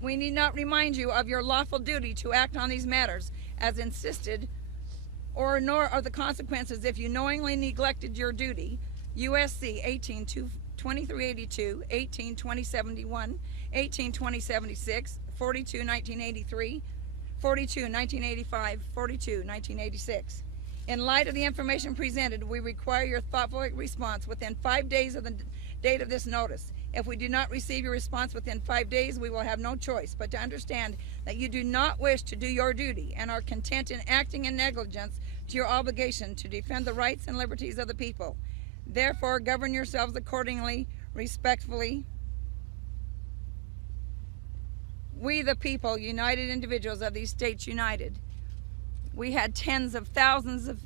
We need not remind you of your lawful duty to act on these matters as insisted, or nor of the consequences if you knowingly neglected your duty. USC 18-2382, 18-2071, 18-2076, 42-1983, 42-1985, 42-1986. In light of the information presented, we require your thoughtful response within 5 days of the date of this notice. If we do not receive your response within 5 days, we will have no choice but to understand that you do not wish to do your duty and are content in acting in negligence to your obligation to defend the rights and liberties of the people. Therefore, govern yourselves accordingly, respectfully. We, the people, united individuals of these states united. We had tens of thousands of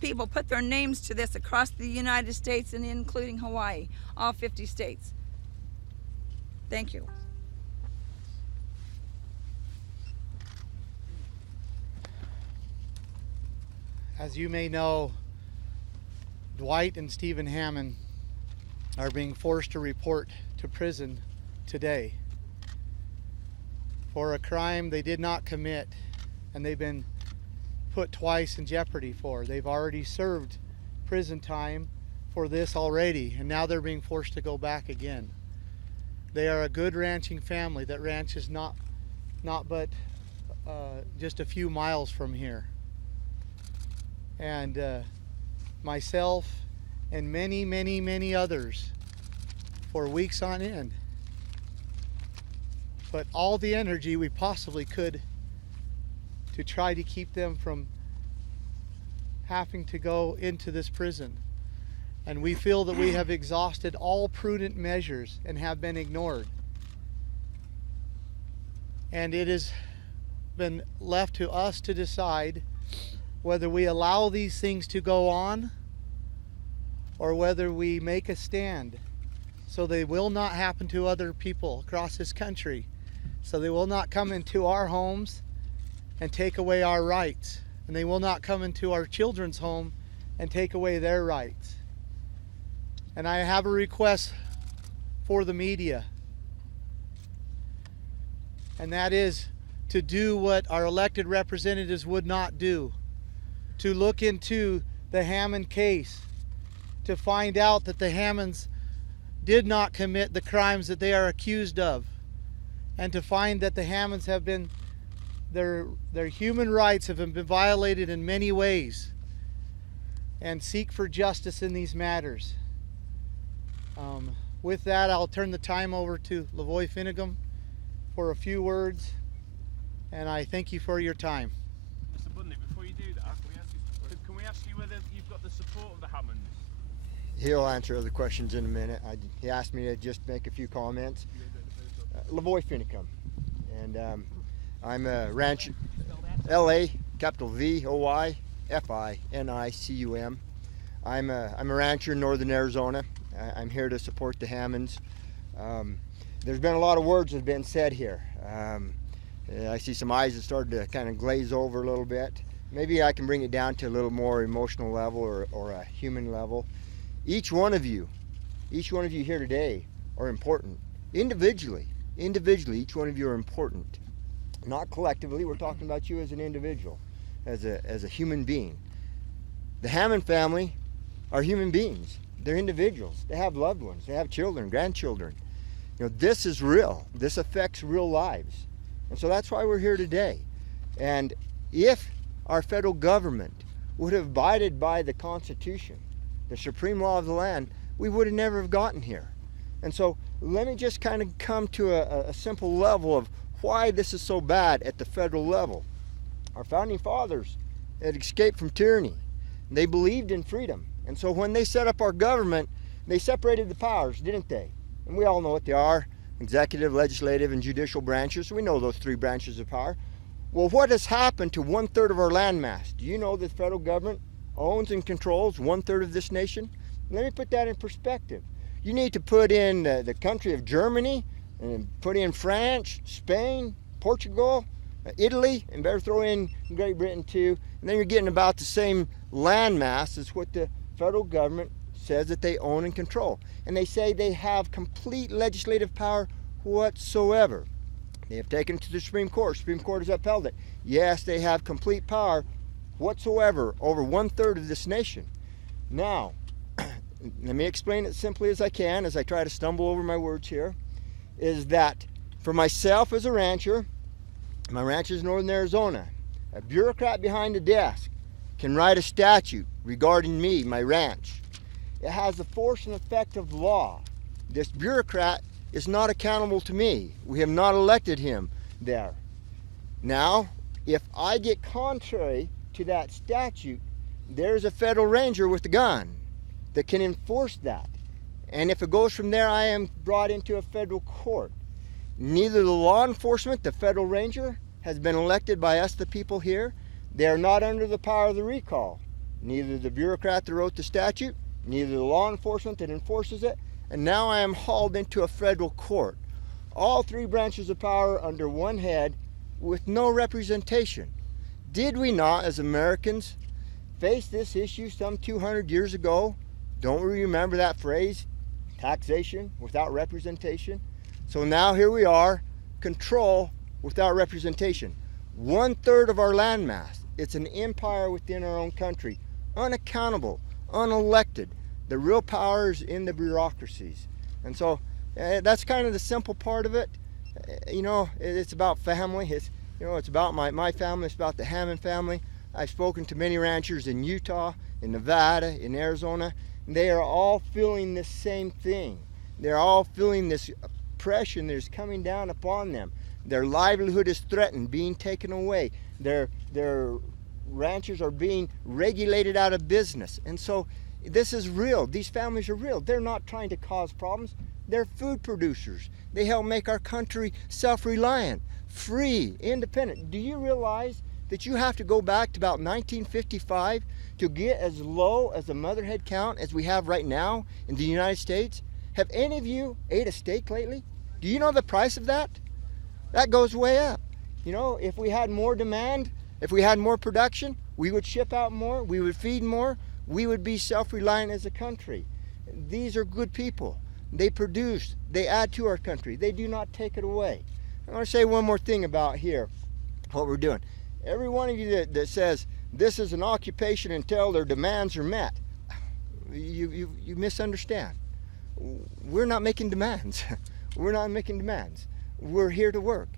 people put their names to this across the United States and including Hawaii, all 50 states. Thank you. As you may know, Dwight and Stephen Hammond are being forced to report to prison today for a crime they did not commit, and they've been put twice in jeopardy for. They've already served prison time for this already, and now they're being forced to go back again. They are a good ranching family that ranches not but just a few miles from here. And myself and many others for weeks on end put all the energy we possibly could to try to keep them from having to go into this prison. And we feel that we have exhausted all prudent measures and have been ignored. And it has been left to us to decide whether we allow these things to go on or whether we make a stand so they will not happen to other people across this country, so they will not come into our homes and take away our rights, and they will not come into our children's home and take away their rights. And I have a request for the media, and that is to do what our elected representatives would not do, to look into the Hammond case, to find out that the Hammonds did not commit the crimes that they are accused of, and to find that the Hammonds have been, their human rights have been violated in many ways, and seek for justice in these matters. With that, I'll turn the time over to Lavoy Finnegum for a few words, and I thank you for your time. Mr. Bundy, before you do that, can we ask you whether you've got the support of the Hammonds? He'll answer other questions in a minute. He asked me to just make a few comments. Lavoy Finnegum, and I'm a rancher, L-A, capital V-O-Y, F-I-N-I-C-U-M. I'm a rancher in northern Arizona. I'm here to support the Hammonds. There's been a lot of words that have been said here. I see some eyes that started to kind of glaze over a little bit. Maybe I can bring it down to a little more emotional level or a human level. Each one of you here today are important. Individually, each one of you are important. Not collectively, we're talking about you as an individual, as a human being. The Hammond family are human beings. They're individuals. They have loved ones. They have children, grandchildren. You know, this is real. This affects real lives. And so that's why we're here today. And if our federal government would have abided by the Constitution, the supreme law of the land, we would have never have gotten here. And so let me just kind of come to a simple level of why this is so bad at the federal level. Our founding fathers had escaped from tyranny. They believed in freedom. And so when they set up our government, they separated the powers, didn't they? And we all know what they are: executive, legislative, and judicial branches. We know those three branches of power. Well, what has happened to 1/3 of our landmass? Do you know the federal government owns and controls 1/3 of this nation? Let me put that in perspective. You need to put in the country of Germany, and put in France, Spain, Portugal, Italy, and better throw in Great Britain too. And then you're getting about the same landmass as what the federal government says that they own and control. And they say they have complete legislative power whatsoever. They have taken it to the Supreme Court. Supreme Court has upheld it. Yes, they have complete power whatsoever over 1/3 of this nation. Now, let me explain it simply as I can as I try to stumble over my words here, is that for myself as a rancher, my ranch is in northern Arizona, a bureaucrat behind a desk can write a statute regarding me, my ranch. It has the force and effect of law. This bureaucrat is not accountable to me. We have not elected him there. Now, if I get contrary to that statute, there's a federal ranger with a gun that can enforce that. And if it goes from there, I am brought into a federal court. Neither the law enforcement, the federal ranger, has been elected by us, the people here. They are not under the power of the recall. Neither the bureaucrat that wrote the statute, neither the law enforcement that enforces it, and now I am hauled into a federal court. All three branches of power under one head with no representation. Did we not, as Americans, face this issue some 200 years ago? Don't we remember that phrase? Taxation without representation. So now here we are, control without representation. 1/3 of our landmass. It's an empire within our own country. Unaccountable, unelected. The real power is in the bureaucracies. And so that's kind of the simple part of it. You know, it's about family. It's about my family. It's about the Hammond family. I've spoken to many ranchers in Utah, in Nevada, in Arizona. And they are all feeling the same thing. They're all feeling this oppression that is coming down upon them. Their livelihood is threatened, being taken away. Their ranchers are being regulated out of business. And so this is real. These families are real. They're not trying to cause problems. They're food producers. They help make our country self-reliant, free, independent. Do you realize that you have to go back to about 1955 to get as low as the mother head count as we have right now in the United States? Have any of you ate a steak lately? Do you know the price of that? That goes way up. You know, if we had more demand, if we had more production, we would ship out more, we would feed more, we would be self-reliant as a country. These are good people. They produce, they add to our country. They do not take it away. I want to say one more thing about here, what we're doing. Every one of you that says this is an occupation until their demands are met, you misunderstand. We're not making demands. We're not making demands. We're here to work.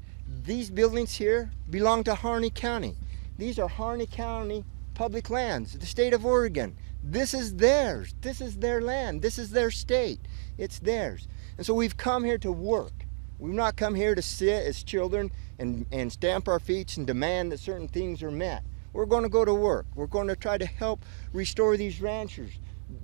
These buildings here belong to Harney County. These are Harney County public lands, the state of Oregon. This is theirs. This is their land. This is their state. It's theirs. And so we've come here to work. We've not come here to sit as children and stamp our feet and demand that certain things are met. We're going to go to work. We're going to try to help restore these ranchers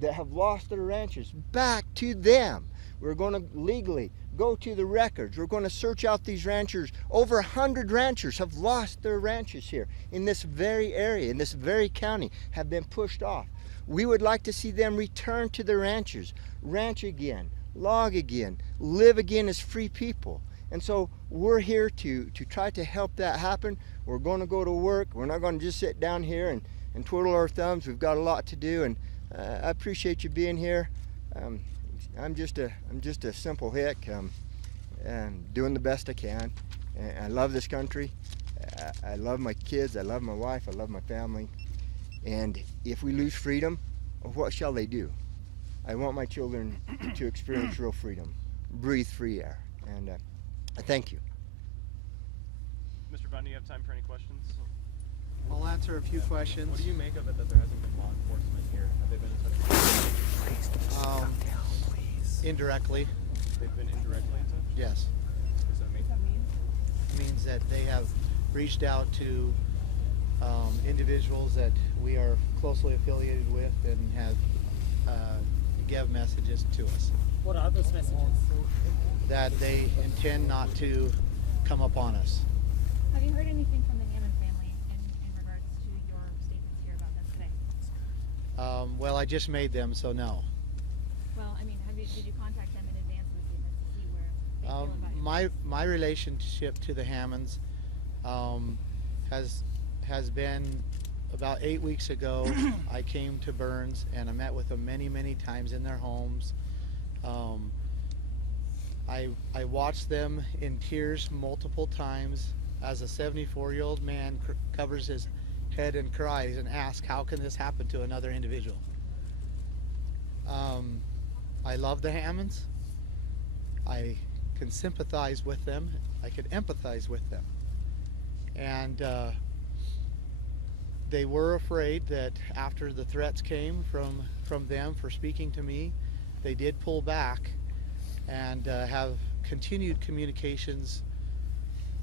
that have lost their ranches back to them. We're going to legally go to the records. We're going to search out these ranchers. Over 100 ranchers have lost their ranches here in this very area, in this very county, have been pushed off. We would like to see them return to their ranches, ranch again, log again, live again as free people. And so we're here to try to help that happen. We're going to go to work. We're not going to just sit down here and twiddle our thumbs. We've got a lot to do, and I appreciate you being here. I'm just a simple hick, and doing the best I can. And I love this country. I love my kids. I love my wife. I love my family. And if we lose freedom, what shall they do? I want my children to experience real freedom, breathe free air. And I thank you. Mr. Bundy, you have time for any questions? I'll answer a few questions. What do you make of it that there hasn't been law enforcement here? Have they been in touch with you? Indirectly, They've been indirectly in touch? yes. Does that mean? It means that they have reached out to individuals that we are closely affiliated with and have give messages to us What are those messages? that they intend not to come upon us. Have you heard anything from the Hammond family in regards to your statements here about them today? Well, I just made them, so no. Well, I mean, did you contact them in advance of the statements to see where they feel about your My relationship to the Hammonds has been about 8 weeks ago. I came to Burns and I met with them many times in their homes. I watched them in tears multiple times as a 74-year-old man covers his head and cries and asks, how can this happen to another individual? I love the Hammonds. I can sympathize with them. I can empathize with them. And they were afraid that after the threats came from them for speaking to me, they did pull back and have continued communications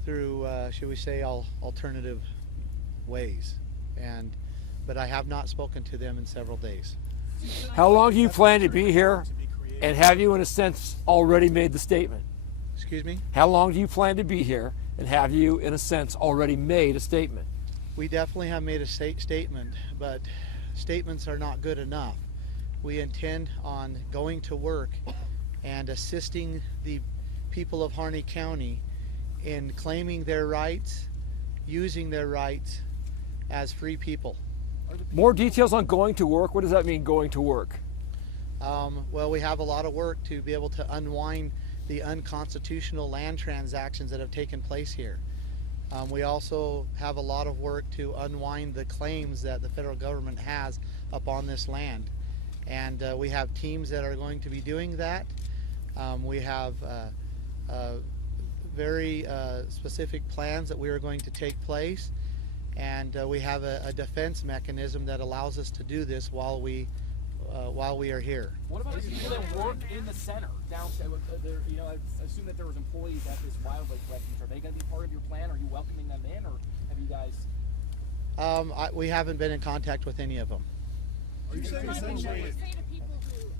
through, should we say, alternative ways. But I have not spoken to them in several days. How long do you plan to be here? And have you, in a sense, already made the statement? Excuse me? How long do you plan to be here? And have you, in a sense, already made a statement? We definitely have made a statement, but statements are not good enough. We intend on going to work and assisting the people of Harney County in claiming their rights, using their rights as free people. More details on going to work. What does that mean, going to work? Well, we have a lot of work to be able to unwind the unconstitutional land transactions that have taken place here. We also have a lot of work to unwind the claims that the federal government has upon this land. And we have teams that are going to be doing that. We have very specific plans that we are going to take place. And we have a defense mechanism that allows us to do this while we are here. What about the people that work in the center downtown? You know, I assume that there was employees at this wildlife refuge. Are they going to be part of your plan? Are you welcoming them in, or have you guys? We haven't been in contact with any of them. What would you say to people who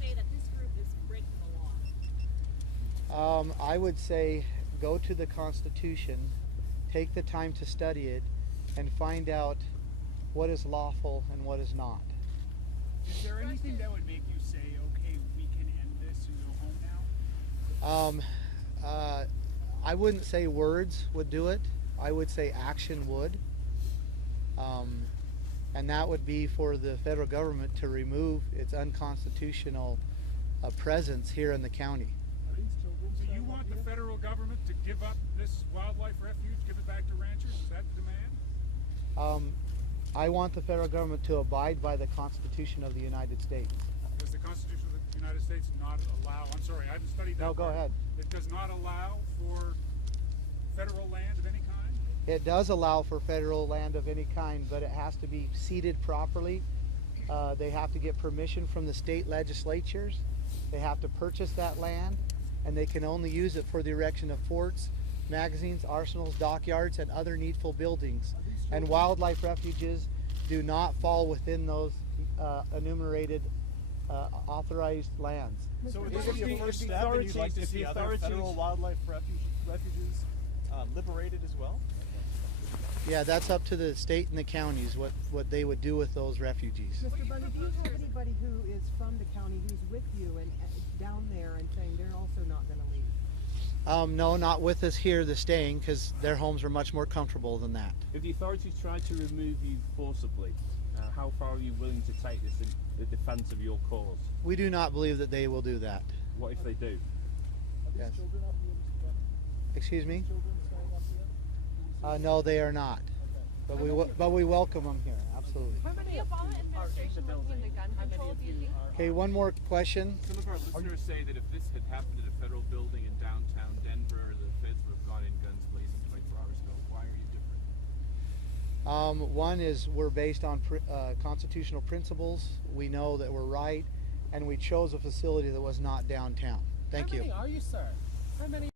say that this group is breaking the law? I would say go to the Constitution, take the time to study it, and find out what is lawful and what is not. Is there anything that would make you say, okay, we can end this and go home now? I wouldn't say words would do it. I would say action would. And that would be for the federal government to remove its unconstitutional presence here in the county. So you want the federal government to give up this wildlife refuge, give it back to ranchers? Is that the demand? I want the federal government to abide by the Constitution of the United States. Does the Constitution of the United States not allow, I'm sorry, I haven't studied that. No, go part. ahead. It does not allow for federal land of any kind? It does allow for federal land of any kind, but it has to be seeded properly. They have to get permission from the state legislatures. They have to purchase that land, and they can only use it for the erection of forts, magazines, arsenals, dockyards, and other needful buildings. And wildlife refuges do not fall within those enumerated authorized lands. So would this be a first step, and you'd like to see other federal wildlife refuges liberated as well? Yeah, that's up to the state and the counties what they would do with those refugees. Mr. Bundy, do you have anybody who is from the county who's with you and down there and saying they're also not going to leave? No, not with us here, they're staying, because their homes are much more comfortable than that. If the authorities try to remove you forcibly, how far are you willing to take this in the defence of your cause? We do not believe that they will do that. What if they do? Yes. Excuse me? No, they are not. But we welcome them here, absolutely. The Obama administration looking into gun control, do you think? Okay, one more question. Some of our listeners say that if this had happened at a federal building in downtown Denver, the feds would have gone in guns blazing 24 hours ago. Why are you different? One is we're based on constitutional principles. We know that we're right, and we chose a facility that was not downtown. Thank you. How many are you, sir? How many?